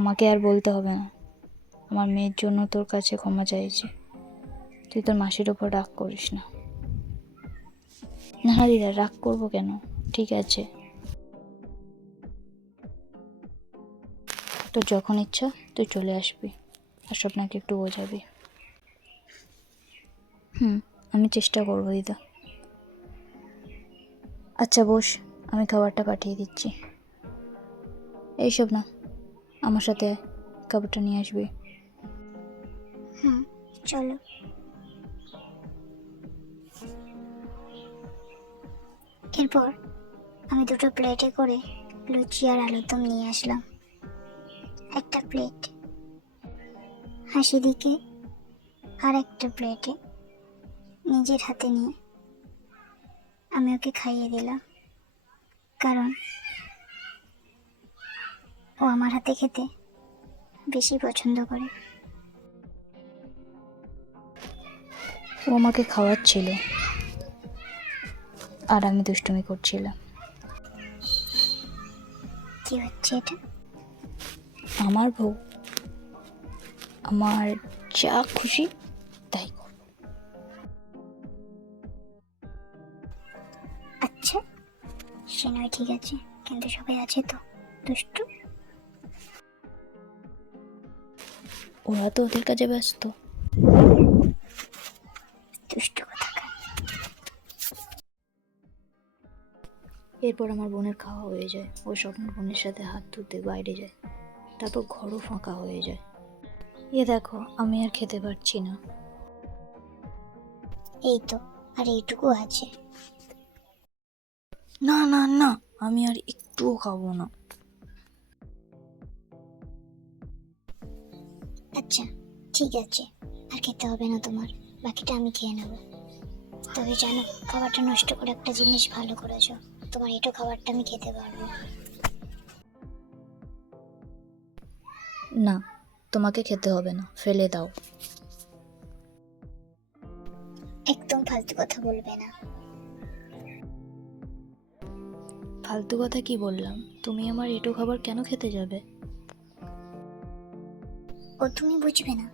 আমাকে আর বলতে হবে না, আমার মেয়ের জন্য তোর কাছে ক্ষমা চাইছি। তুই তোর মাসির ওপর রাগ করিস না। না দিদা, রাগ করবো কেন? ঠিক আছে, তোর যখন ইচ্ছা তুই চলে আসবি আর স্বপ্নাকে একটু বোঝাবি। আমি চেষ্টা করবো দিদা। আচ্ছা বস, আমি খাবারটা পাঠিয়ে দিচ্ছি। এইসব না, আমার সাথে খাবারটা নিয়ে আসবি। চলো। এরপর আমি 2টো প্লেটে করে লুচি আর আলুর দম নিয়ে আসলাম। একটা প্লেট হাসি দিকে, আর একটা প্লেটে নিজের হাতে নিয়ে আমি ওকে খাইয়ে দিলাম, কারণ ও আমার হাতে খেতে বেশি পছন্দ করে। ও আমাকে খাওয়াচ্ছিল আর আমি দুষ্টুমি করছিলাম। কি হচ্ছে এটা? আমার বউ আমার যা খুশি তাই কর। আচ্ছা, সে নয় ঠিক আছে, কিন্তু সবাই আছে তো দুষ্টু। ওরা তো ওদের কাজে ব্যস্ত। দুষ্টু কোথাকার। এরপর আমার বোনের খাওয়া হয়ে যায়। ও স্বপ্নের বোনের সাথে হাত ধুতে বাইরে যায়, তারপর ঘরও ফাঁকা হয়ে যায়। দেখো, আমি আর খেতে পারছি না। এই তো, আর এইটুকু আছে। না না না, আমি আর একটুও খাবো না। আচ্ছা ঠিক আছে, আর খেতে হবে না তোমার, বাকিটা আমি খেয়ে নেব। তবে জানো, খাবারটা নষ্ট করে একটা জিনিস ভালো করেছো, তোমার এটো খাবারটা আমি খেতে পারবো। না, তোমাকে খেতে হবে না, ফেলে দাও। একদম ফালতু কথা বলবে না। ফালতু কথা কি বললাম? তুমি আমার এঁটো খাবার কেন খেতে যাবে? ও তুমি বুঝবে না,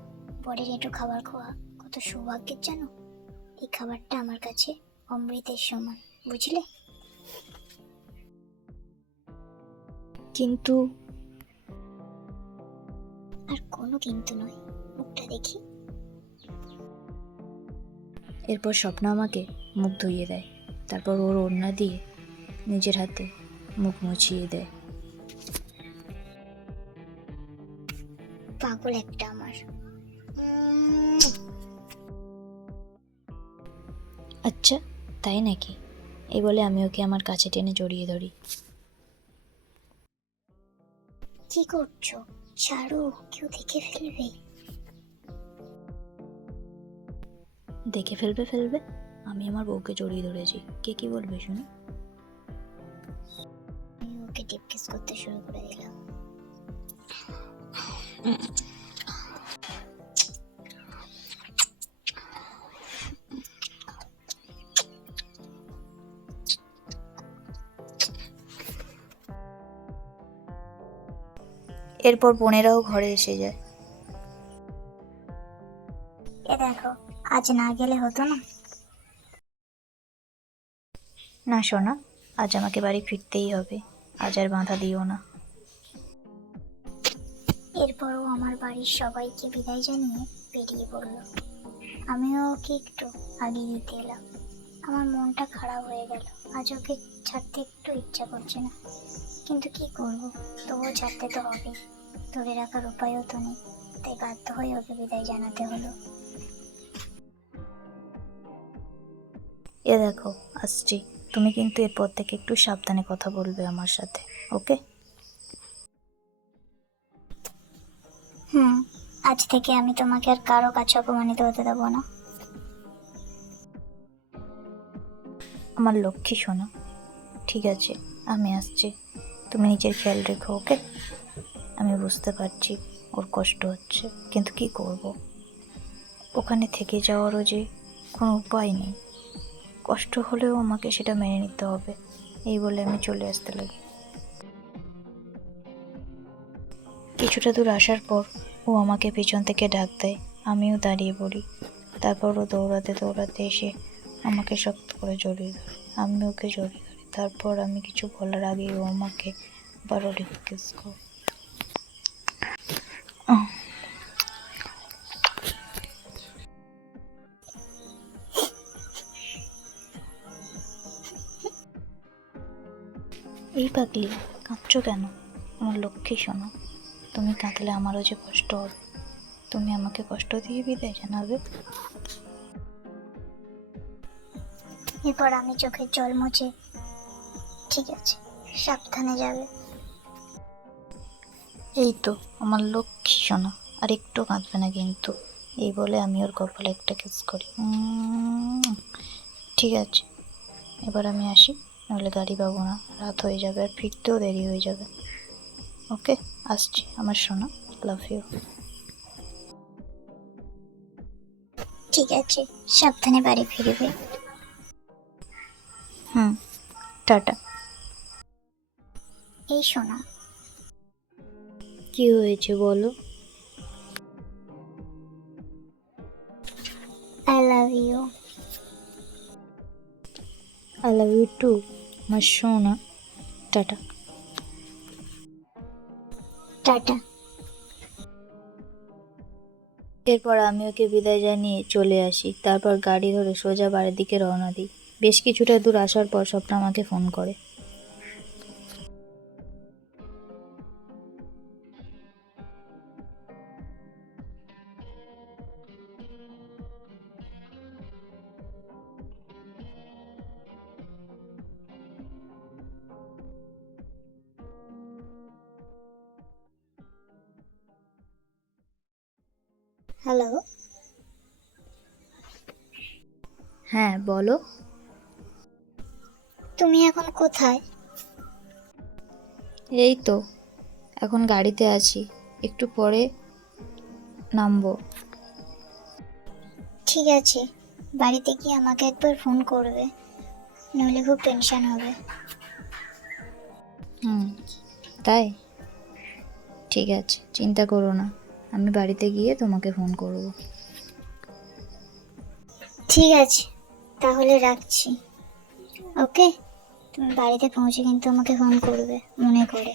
পরের এটো খাবার খাওয়া কত সৌভাগ্যের জানো। এই খাবারটা আমার কাছে অমৃতের সমান, বুঝলে? কিন্তু আর কোনো কিন্তু নয়, মুখটা দেখি। এরপর স্বপ্না আমাকে মুখ ধুইয়ে দেয়, তারপর ওর ওড়না দিয়ে নিজের হাতে মুখ মুছিয়ে দেয়। পাগল একটা আমার। আচ্ছা তাই নাকি? এই বলে আমি ওকে আমার কাছে টেনে জড়িয়ে ধরি। কি করছো? ছাড়ো, কেউ দেখে ফেলবে। দেখে ফেলবে? আমি আমার বউকে জড়িয়ে ধরেছি, কে কি বলবে শুনি। আমি ওকে টিপ কিস করতে শুরু করে দিলাম। এরপর বোনেরাও ঘরে এসে যায়। এ দেখো, আজ না গেলে হতো না? না সোনা, আজ আমাকে বাড়ি ফিরতেই হবে, আজ আর বাধা দিও না। এরপরও আমার বাড়ির সবাইকে বিদায় জানিয়ে বেরিয়ে পড়লো। আমিও ওকে একটু আগিয়ে দিতে এলাম। আমার মনটা খারাপ হয়ে গেল, আজ ওকে ছাড়তে একটু ইচ্ছা করছে না, কিন্তু কি করব, তবুও ছাড়তে তো হবে, ধরে রাখার উপায়ও তো নেই, তাই বাধ্য হয়ে ওকে বিদায় জানাতে হলো। দেখো আসছি, তুমি কিন্তু এরপর থেকে একটু সাবধানে কথা বলবে আমার সাথে, ওকে? আজ থেকে আমি তোমাকে আর কারো কাছে অপমানিত হতে দেবো না। আমার লক্ষ্মী সোনা, ঠিক আছে, আমি আসছি, তুমি নিজের খেয়াল রেখো, ওকে? আমি বুঝতে পারছি ওর কষ্ট হচ্ছে, কিন্তু কি করব, ওখানে থেকে যাওয়ারও যে কোনো উপায় নেই, কষ্ট হলেও আমাকে সেটা মেনে নিতে হবে। এই বলে আমি চলে আসতে লাগি। কিছুটা দূর আসার পর ও আমাকে পেছন থেকে ডাক দেয়, আমিও দাঁড়িয়ে পড়ি। তারপর ও দৌড়াতে দৌড়াতে এসে আমাকে শক্ত করে জড়িয়ে ধরে, আমি ওকে জড়িয়ে ধরি। তারপর আমি কিছু বলার আগেই ও আমাকে আবারও কিস করে। এই পাগলি, কাঁদছো কেন? আমার লক্ষ্মী শোনো, তুমি কাঁদলে আমারও যে কষ্ট হবে। তুমি আমাকে কষ্ট দিয়ে বিদায় জানাবে? এরপর আমি চোখের জল মুছে, ঠিক আছে, সাবধানে যাবে। এই তো আমার লক্ষ্মী সোনা, আর একটু কাঁদবে না কিন্তু। এই বলে আমি ওর কপালে একটা কিস করি। ঠিক আছে, এবার আমি আসি, নাহলে গাড়ি পাবো না, রাত হয়ে যাবে আর ফিরতেও দেরি হয়ে যাবে। ওকে, আসছি আমার সোনা, লাভ ইউ। ঠিক আছে, সাবধানে বাড়ি ফিরবে। টাটা। এই শোনো, কি হয়েছে বলো? I love you. I love you too আমার সোনা। টাটা। টাটা। এরপর আমি ওকে বিদায় জানিয়ে চলে আসি। তারপর গাড়ি ধরে সোজা বাড়ির দিকে রওনা দিই। বেশ কিছুটা দূর আসার পর স্বপ্না আমাকে ফোন করে। হ্যালো, হ্যাঁ বলো। তুমি এখন কোথায়? এই তো এখন গাড়িতে আছি, একটু পরে নামবো। ঠিক আছে, বাড়িতে গিয়ে আমাকে একবার ফোন করবে, নইলে খুব টেনশন হবে। তাই? ঠিক আছে, চিন্তা করো না, আমি বাড়িতে গিয়ে তোমাকে ফোন করব। ঠিক আছে, তাহলে রাখছি। ওকে, তুমি বাড়িতে পৌঁছে কিন্তু আমাকে ফোন করবে মনে করে।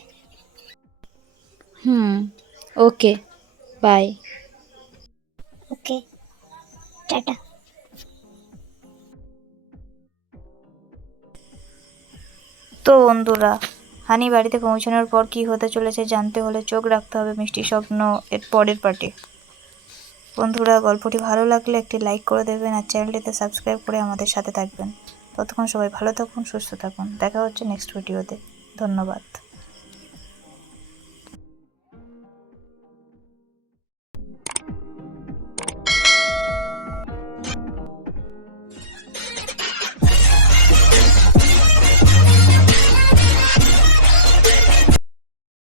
ওকে, বাই। Okay, tata. তো বন্ধুরা, হানি বাড়িতে পৌঁছানোর পর কি হতে চলেছে জানতে হলে চোখ রাখতে হবে মিষ্টি স্বপ্ন এর পরের পার্টে। বন্ধুরা, গল্পটি ভালো লাগলে একটি লাইক করে দেবেন আর চ্যানেলটিতে সাবস্ক্রাইব করে আমাদের সাথে থাকবেন। ততক্ষণ সবাই ভালো থাকুন, সুস্থ থাকুন। দেখা হচ্ছে নেক্সট ভিডিওতে। ধন্যবাদ।